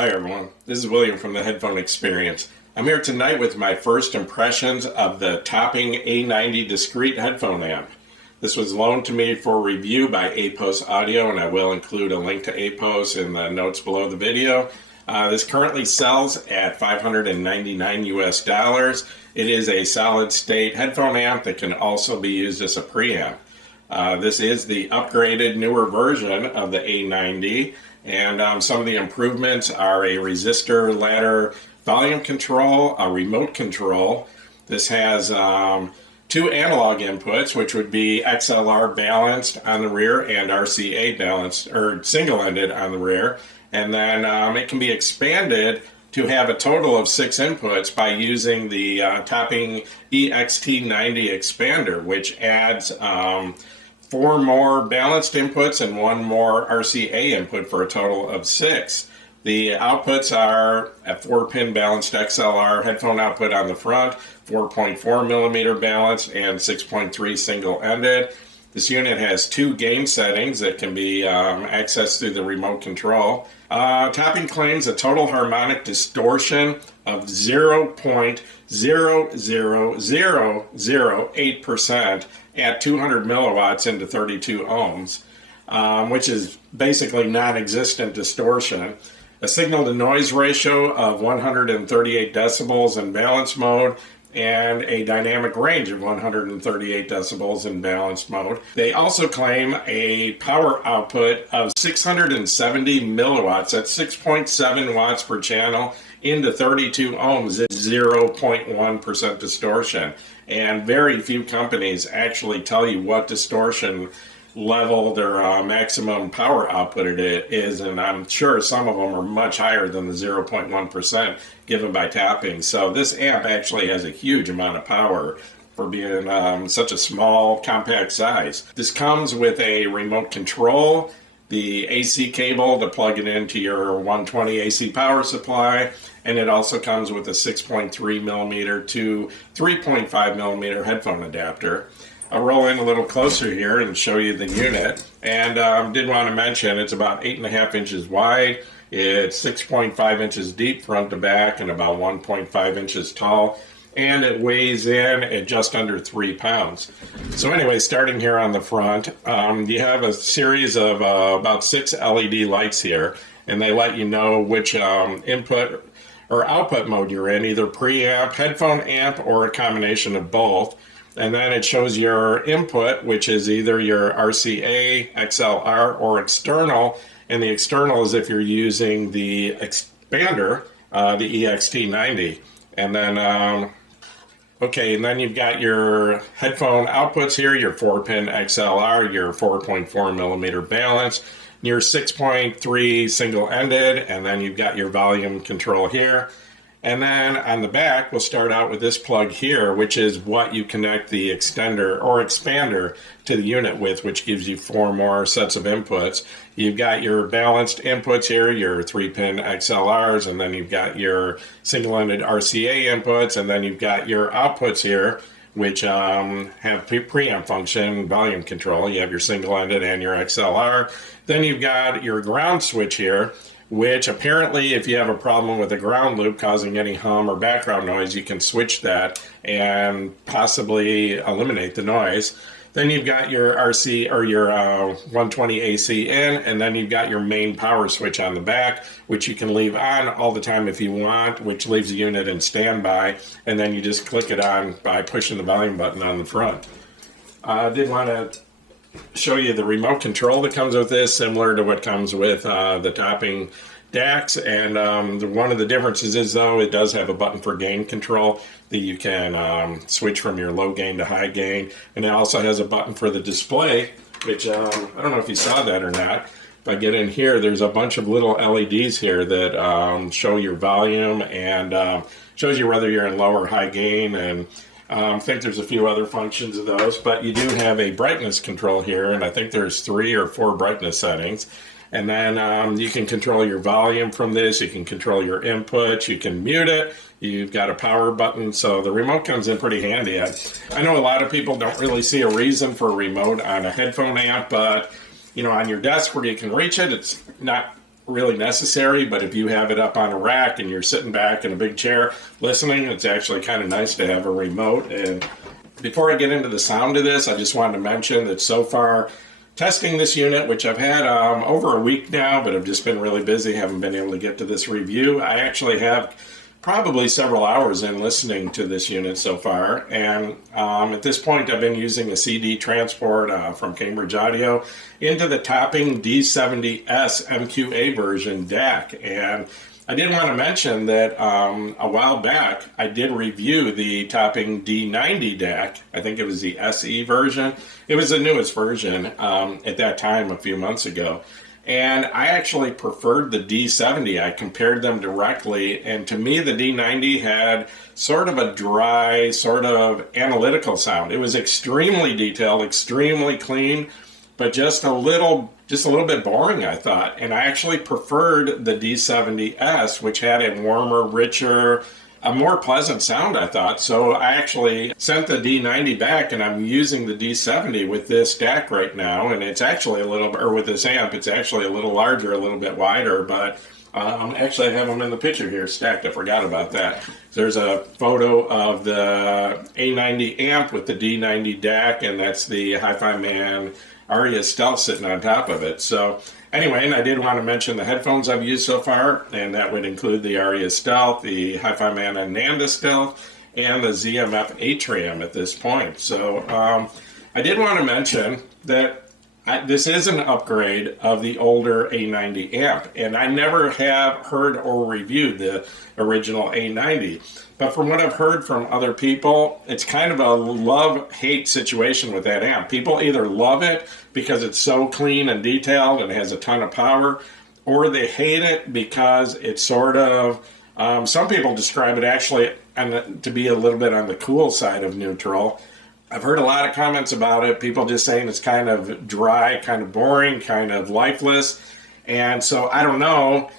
Hi everyone, this is William from the Headphone Experience. I'm here tonight with my first impressions of the topping A90 Discrete Headphone amp. This was loaned to me for review by APOS Audio, and I will include a link to APOS in the notes below the video. This currently sells at $599 US. It is a solid state headphone amp that can also be used as a preamp. This is the upgraded newer version of the A90, and some of the improvements are a resistor ladder volume control, a remote control. This has two analog inputs, which would be XLR balanced on the rear and RCA balanced, or single-ended on the rear. And then it can be expanded to have a total of 6 inputs by using the topping EXT90 expander, which adds 4 more balanced inputs and 1 more RCA input for a total of 6. The outputs are a 4-pin balanced XLR headphone output on the front, 4.4 millimeter balanced, and 6.3 single-ended. This unit has 2 gain settings that can be accessed through the remote control. Topping claims a total harmonic distortion of 0.00008% at 200 milliwatts into 32 ohms, which is basically non-existent distortion. A signal-to-noise ratio of 138 decibels in balance mode, and a dynamic range of 138 decibels in balanced mode. They also claim a power output of 670 milliwatts, that's 6.7 watts per channel, into 32 ohms at 0.1% distortion. And very few companies actually tell you what distortion level their maximum power output it is, and I'm sure some of them are much higher than the 0.1% given by tapping. So this amp actually has a huge amount of power for being such a small, compact size. This comes with a remote control, the AC cable to plug it into your 120 AC power supply, and it also comes with a 6.3 millimeter to 3.5 millimeter headphone adapter. I'll roll in a little closer here and show you the unit, and did want to mention it's about 8.5 inches wide, it's 6.5 inches deep front to back, and about 1.5 inches tall, and it weighs in at just under 3 pounds. So anyway, starting here on the front, you have a series of about 6 LED lights here, and they let you know which input or output mode you're in, either preamp, headphone amp, or a combination of both. And then it shows your input, which is either your RCA, XLR, or external. And the external is if you're using the expander, the EXT90. And then, and then you've got your headphone outputs here, your 4-pin XLR, your 4.4 millimeter balance, your 6.3 single-ended, and then you've got your volume control here. And then on the back, we'll start out with this plug here, which is what you connect the extender or expander to the unit with, which gives you 4 more sets of inputs. You've got your balanced inputs here, your 3-pin XLRs, and then you've got your single-ended RCA inputs, and then you've got your outputs here, which have preamp function, volume control. You have your single-ended and your XLR. Then you've got your ground switch here, which apparently if you have a problem with a ground loop causing any hum or background noise, you can switch that and possibly eliminate the noise. Then you've got your RC or your 120 AC in, and then you've got your main power switch on the back, which you can leave on all the time if you want, which leaves the unit in standby, and then you just click it on by pushing the volume button on the front. I did want to show you the remote control that comes with this, similar to what comes with the topping DACs, and one of the differences is, though, it does have a button for gain control that you can switch from your low gain to high gain, and it also has a button for the display, which I don't know if you saw that or not. If I get in here, there's a bunch of little LEDs here that show your volume and shows you whether you're in low or high gain, and I think there's a few other functions of those, but you do have a brightness control here, and I think there's 3 or 4 brightness settings. And then you can control your volume from this, you can control your input, you can mute it, you've got a power button, so the remote comes in pretty handy. I know a lot of people don't really see a reason for a remote on a headphone amp, but you know, on your desk where you can reach it, it's not really necessary, but if you have it up on a rack and you're sitting back in a big chair listening, it's actually kind of nice to have a remote. And before I get into the sound of this, I just wanted to mention that so far, testing this unit, which I've had over a week now, but I've just been really busy, haven't been able to get to this review. I actually have probably several hours in listening to this unit so far, and at this point I've been using a CD transport from Cambridge Audio into the topping D90S MQA version DAC. And I did want to mention that a while back I did review the topping D90 DAC. I think it was the SE version. It was the newest version at that time a few months ago. And I actually preferred the D70. I compared them directly, and to me the D90 had sort of a dry, sort of analytical sound. It was extremely detailed, extremely clean, but just a little bit boring, I thought. And I actually preferred the D70S, which had a warmer, richer, a more pleasant sound, I thought. So I actually sent the D90 back, and I'm using the D70 with this DAC right now. And it's actually with this amp, it's actually a little larger, a little bit wider, but actually I have them in the picture here stacked. I forgot about that. There's a photo of the A90 amp with the D90 DAC, and that's the Hi-Fi Man Aria Stealth sitting on top of it. So anyway, and I did want to mention the headphones I've used so far, and that would include the Aria Stealth, the Hi-Fi Man Ananda Stealth, and the ZMF Atrium at this point. So I did want to mention that this is an upgrade of the older A90 amp, and I never have heard or reviewed the original A90. But from what I've heard from other people, it's kind of a love-hate situation with that amp. People either love it because it's so clean and detailed and has a ton of power, or they hate it because it's sort of, some people describe it actually to be a little bit on the cool side of neutral. I've heard a lot of comments about it, people just saying it's kind of dry, kind of boring, kind of lifeless. And so I don't know.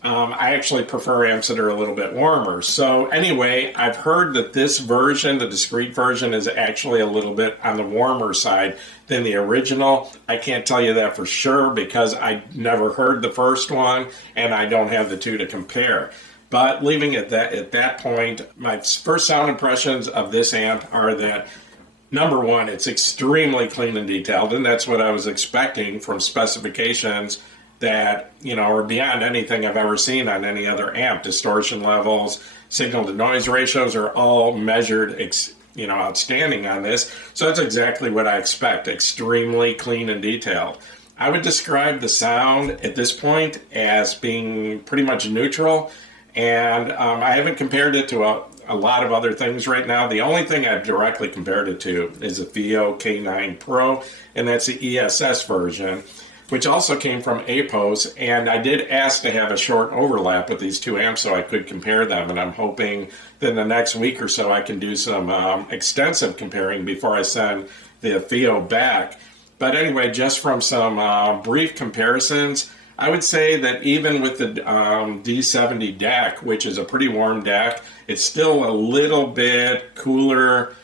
I actually prefer amps that are a little bit warmer. So anyway, I've heard that this version, the discrete version, is actually a little bit on the warmer side than the original. I can't tell you that for sure because I never heard the first one and I don't have the two to compare. But leaving it at that point, my first sound impressions of this amp are that, number one, it's extremely clean and detailed, and that's what I was expecting from specifications that, are beyond anything I've ever seen on any other amp. Distortion levels, signal to noise ratios are all measured, outstanding on this. So that's exactly what I expect, extremely clean and detailed. I would describe the sound at this point as being pretty much neutral, and I haven't compared it to a lot of other things right now. The only thing I've directly compared it to is the FIO K9 Pro, and that's the ESS version, which also came from APOS, and I did ask to have a short overlap with these two amps so I could compare them, and I'm hoping that in the next week or so I can do some extensive comparing before I send the FIO back. But anyway, just from some brief comparisons, I would say that even with the D70 DAC, which is a pretty warm DAC, it's still a little bit cooler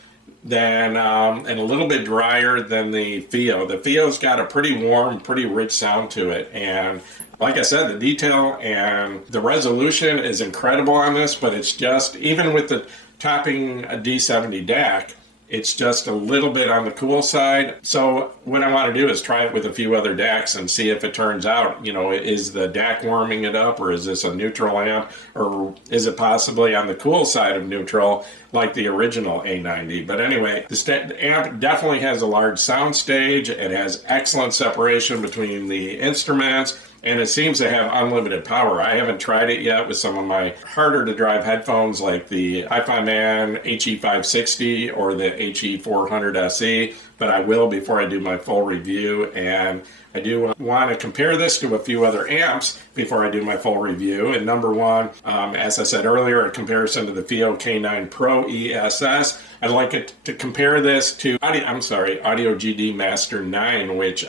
than and a little bit drier than the FIO. The FIO's got a pretty warm, pretty rich sound to it, and like I said, the detail and the resolution is incredible on this, but it's just, even with the topping D70 DAC, it's just a little bit on the cool side. So what I want to do is try it with a few other DACs and see if it turns out, is the DAC warming it up, or is this a neutral amp, or is it possibly on the cool side of neutral like the original A90. But anyway, the amp definitely has a large sound stage. It has excellent separation between the instruments, and it seems to have unlimited power. I haven't tried it yet with some of my harder to drive headphones like the Hi-Fi Man HE560 or the HE400 SE, but I will before I do my full review. And I do want to compare this to a few other amps before I do my full review. And number one, as I said earlier, in comparison to the FIO K9 Pro ESS, I'd like it to compare this to Audio GD Master 9, which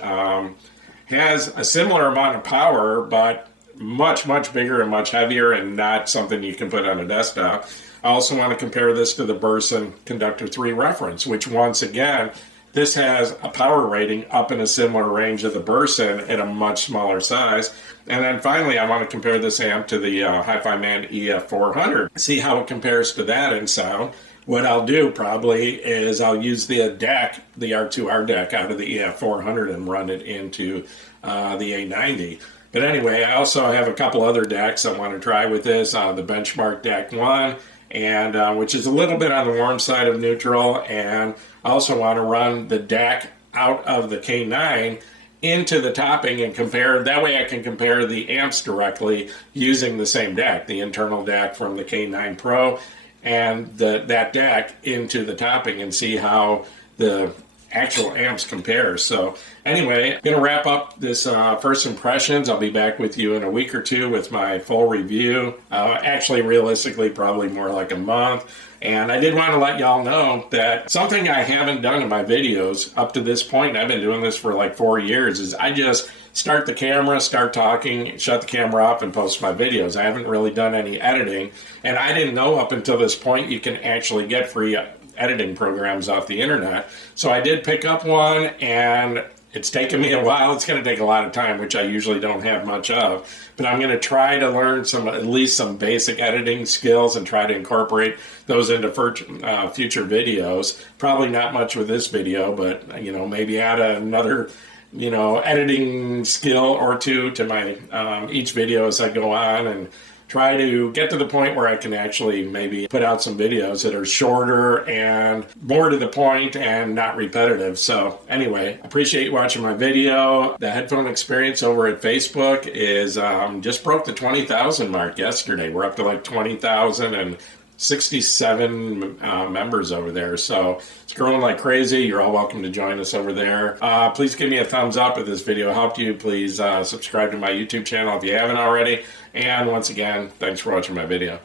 has a similar amount of power, but much, much bigger and much heavier, and not something you can put on a desktop. I also want to compare this to the Burson Conductor 3 reference, which once again, This has a power rating up in a similar range of the Burson at a much smaller size. And then finally, I want to compare this amp to the Hi-Fi Man EF400, see how it compares to that in sound. What I'll do probably is I'll use the DAC, the R2R DAC out of the EF400 and run it into the A90. But anyway, I also have a couple other DACs I want to try with this, the Benchmark DAC 1, and which is a little bit on the warm side of neutral, and I also want to run the DAC out of the K9 into the topping and compare. That way I can compare the amps directly using the same DAC, the internal DAC from the K9 Pro, and that DAC into the topping and see how the actual amps compare. So anyway, I'm going to wrap up this first impressions. I'll be back with you in a week or two with my full review. Actually, realistically, probably more like a month. And I did want to let y'all know that something I haven't done in my videos up to this point, and I've been doing this for like 4 years, is I just start the camera, start talking, shut the camera off, and post my videos. I haven't really done any editing, and I didn't know up until this point you can actually get free editing programs off the internet. So I did pick up one, and it's taken me a while. It's going to take a lot of time, which I usually don't have much of. But I'm going to try to learn at least some basic editing skills and try to incorporate those into future videos. Probably not much with this video, but maybe add another editing skill or two to my each video as I go on, and try to get to the point where I can actually maybe put out some videos that are shorter and more to the point and not repetitive. So anyway, appreciate you watching my video. The headphone experience over at Facebook is just broke the 20,000 mark yesterday. We're up to like 20,067 members over there. So it's growing like crazy. You're all welcome to join us over there. Please give me a thumbs up if this video helped you. Please subscribe to my YouTube channel if you haven't already. And once again, thanks for watching my video.